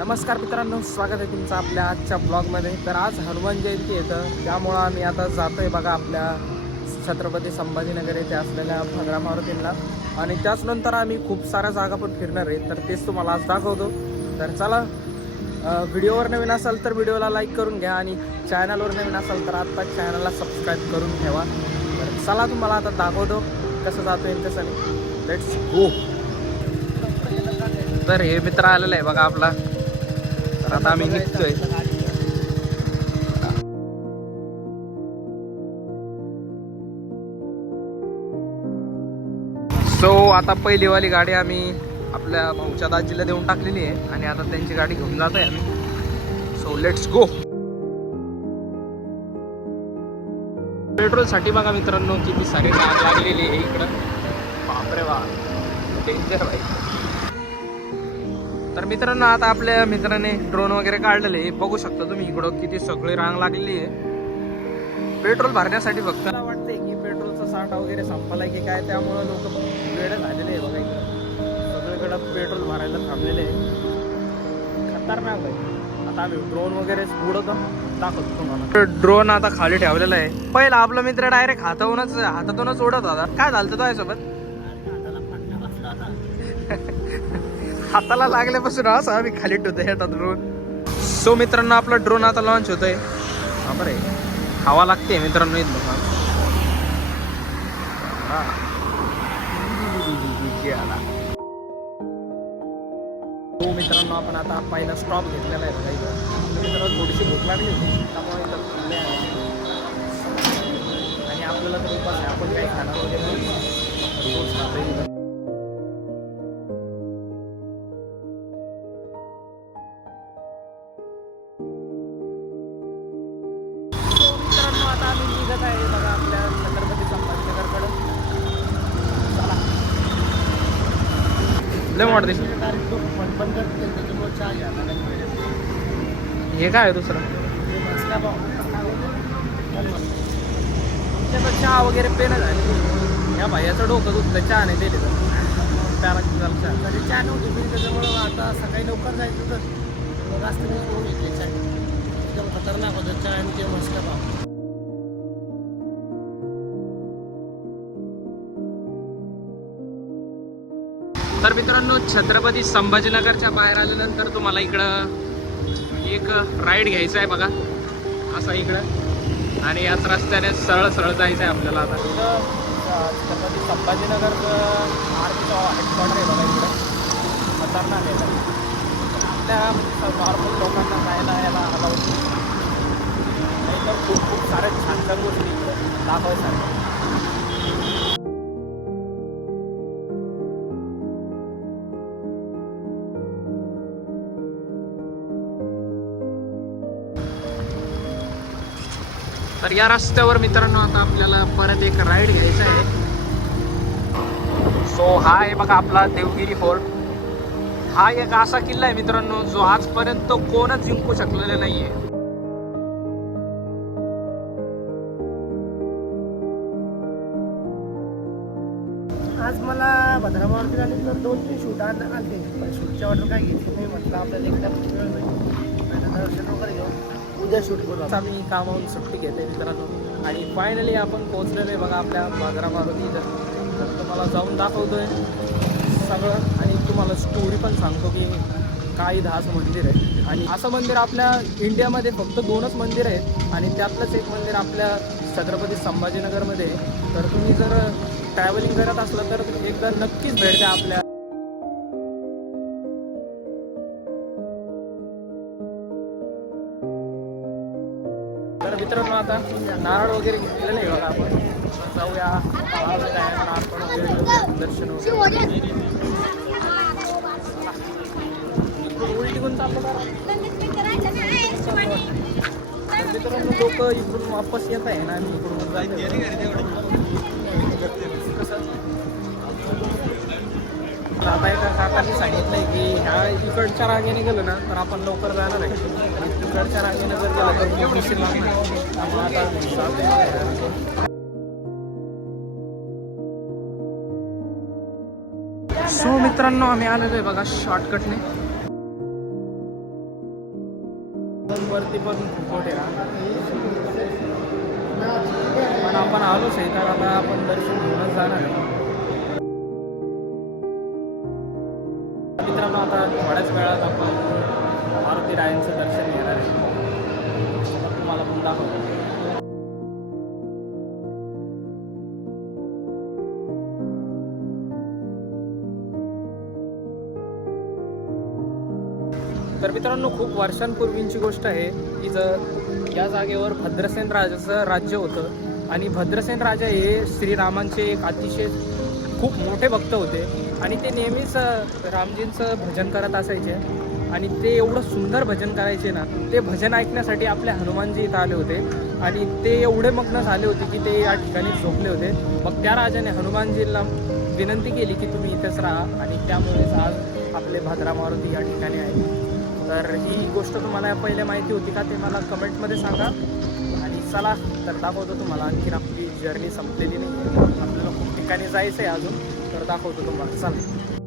नमस्कार मित्रांनो, स्वागत आहे तुमचं आपल्या आजच्या ब्लॉगमध्ये. तर आज हनुमान जयंती येतं, त्यामुळं आम्ही आता जातो आहे बघा आपल्या छत्रपती संभाजीनगर येथे असलेल्या भद्रा मारुतींना. आणि त्याचनंतर आम्ही खूप साऱ्या जागा पण फिरणार आहे, तर तेच तुम्हाला आज दाखवतो. तर चला, व्हिडिओवर नवीन असाल तर व्हिडिओला लाईक करून घ्या आणि चॅनलवर नवीन असाल तर आत्ता चॅनलला सबस्क्राईब करून ठेवा. तर चला, तुम्हाला आता दाखवतो कसं जातो आहे कसं नाही. Let's go. तर हे मित्र आलेलं आहे बघा आपला. तर आता आम्ही निघतोय. सो आता पहिलीवाली गाडी आम्ही आपल्या भाऊच्या दाजीला देऊन टाकलेली आहे आणि आता त्यांची गाडी घेऊन जातोय आम्ही. So let's go. पेट्रोल साठी बघा मित्रांनो किती सारी रांग लागलेली आहे इकडं. बापरे बाप, डेंजर भाई. तर मित्रांनो आता आपल्या मित्राने ड्रोन वगैरे काढलेले बघू शकता तुम्ही. इकडं किती सगळी रांग लागलेली आहे पेट्रोल भरण्यासाठी. फक्त मला वाटतंय की पेट्रोलचा साठा वगैरे संपलाय की काय, त्यामुळे लोक वेळ झालेले आहे बघा. इकडं सगळीकडं पेट्रोल भरायला थांबलेले आहे. खतरनाक आहे. आता आम्ही ड्रोन वगैरे उडवतो, दाखवतो तुम्हाला. ड्रोन आता खाली ठेवलेला आहे. पहिला आपला मित्र डायरेक्ट हातातूनच उडत होता. काय झालं तुझ्यासोबत? हाताला लागल्यापासून असं आम्ही खाली ठेवतो ह्या ड्रोन. सो मित्रांनो आपला ड्रोन आता लॉन्च होतोय. बरे हवा लागते मित्रांनो इथं. हो मित्रांनो, आपण आता पहिला स्टॉप घेतलेला आहे बघा. इथं मित्रांनो थोडीशी भूक लागली होती, त्यामुळे इथं थांबले आहे. आणि आपल्याला तर उपास आहे, आपण काही खाणार वगैरे नाही. आता आम्ही निघत आहे बघा आपल्या छत्रपती संभाजीनगरकडे. चला, लय वाटते. हे काय आहे दुसरं? आमच्याकडं चहा वगैरे पेन झाली. या भाईयाचं डोकं दुखतं, चहा नाही दिले तर त्याला चहा नव्हती पिली, त्याच्यामुळं आता सकाळी लवकर जायचं तर रास्ते घेऊन घेतले चहा. एकदम खतरनाक होतं चहा आणि ते मस्का पाव. तर मित्रांनो छत्रपती संभाजीनगरच्या बाहेर आल्यानंतर तुम्हाला इकडं एक राईड घ्यायचा आहे बघा, असा इकडं. आणि याच रस्त्याने सरळ सरळ जायचं आहे आपल्याला. आता छत्रपती संभाजीनगरचं आर्मीचं हेडक्वार्टर आहे बघा इकडं. खतरनाक आहे. आपल्या नॉर्मल लोकांना जायला यायला अलाउड नाही, तर खूप साऱ्या छान छान गोष्टी इकडं दाखवायसारख्या. तर या रस्त्यावर मित्रांनो आता आपल्याला परत एक राईड घ्यायचा आहे. सो हा आहे बघा आपला देवगिरी फोर्ट. हा एक असा किल्ला आहे मित्रांनो जो आजपर्यंत कोणच जिंकू शकलेला नाहीये. आज मला भद्रा मारुतीला आले तर 2-3 शूट आले. शूटच्या ऑर्डर काय घेतली नाही, म्हटलं आपल्याला एकदा दर्शन वगैरे घेऊन उद्या शूट करू. आम्ही कामावरून सुट्टी घेते मित्रांनो आणि फायनली आपण पोहोचलेलो आहे बघा आपल्या भद्रा मारुती इथं. तर तुम्हाला जाऊन दाखवतोय सगळं आणि तुम्हाला स्टोरी पण सांगतो की काही असं मंदिर आहे. आणि असं मंदिर आपल्या इंडियामध्ये फक्त 2च मंदिर आहेत आणि त्यातलंच एक मंदिर आपल्या छत्रपती संभाजीनगरमध्ये. तर तुम्ही जर ट्रॅव्हलिंग करत असलं तर एकदा नक्कीच भेट द्या आपल्या. तर मित्रांनो आता नारळ वगैरे घेतलेलं आहे बघा. आपण जाऊया आपण दर्शन वगैरे. उलटी कोण चाललं का मित्रांनो? लोक इकडून वापस येत आहे ना, आम्ही इकडून कसं आता एका काकांनी सांगितलंय की ह्या इकडच्या रागेने गेलं ना तर आपण लवकर जाणार आहे आणि तिकडच्या रागेने जर गेलं तर खूप उशीर लागणार. त्यामुळे आता सो मित्रांनो आम्ही आलेलो आहे बघा शॉर्टकटने. वरती पण खूप मोठे पण आपण आलोच आहे तर आता आपण दर्शन घेऊनच जाणार आहे. मित्रांनो आता थोड्याच वेळात आपण मारुती रायांचं दर्शन घेणार आहे. तर तुम्हाला पण दाखवतो. तर मित्रांनो खूप वर्षांपूर्वीची गोष्ट आहे की या जागेवर भद्रसेन राजाचं राज्य होतं आणि भद्रसेन राजा हे श्रीरामांचे एक अतिशय खूप मोठे भक्त होते आणि ते नेहमीच रामजींचं भजन करत असायचे आणि ते एवढं सुंदर भजन करायचे ना. ते भजन ऐकण्यासाठी आपले हनुमानजी इथं आले होते आणि ते एवढे मग्न झाले होते की ते या ठिकाणी झोपले होते. मग त्या राजाने हनुमानजींना विनंती केली की तुम्ही इथेच राहा आणि त्यामुळेच आज आपले भद्रा मारुती या ठिकाणी आहे. तर ही गोष्ट तुम्हाला पहिले माहिती होती का ते मला कमेंटमध्ये सांगा. आणि चला तर दाखवतो तुम्हाला. आणखीन आपली जर्नी संपलेली नाही आहे, आपल्याला खूप ठिकाणी जायचं आहे अजून, तर दाखवतो तुम्हाला. चला.